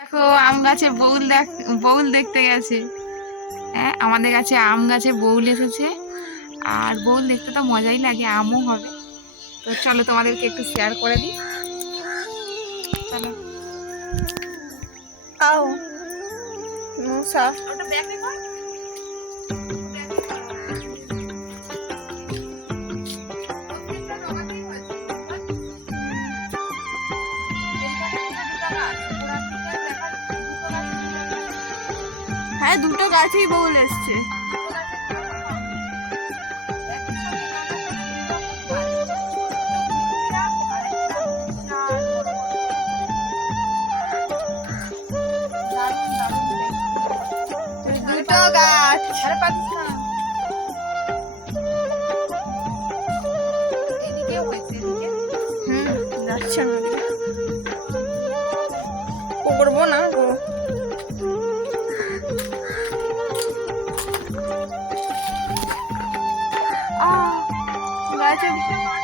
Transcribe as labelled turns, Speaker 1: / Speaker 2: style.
Speaker 1: দেখো আম গাছে বউল দেখ বউল দেখতে গেছে। হ্যাঁ আমাদের কাছে আম গাছে বউল এসেছে। আর বউল দেখতে তো মজাই লাগে আমও হবে। তো চলো তোমাদেরকে একটু শেয়ার করে দিই। চলো।
Speaker 2: আও মুসা।
Speaker 1: ওটা ব্যাগে কর
Speaker 2: হ্যাঁ দুটো গাছেই বউল এসছে। দুটো গাছ। হুম যাচ্ছে না করব না গো? Thank you.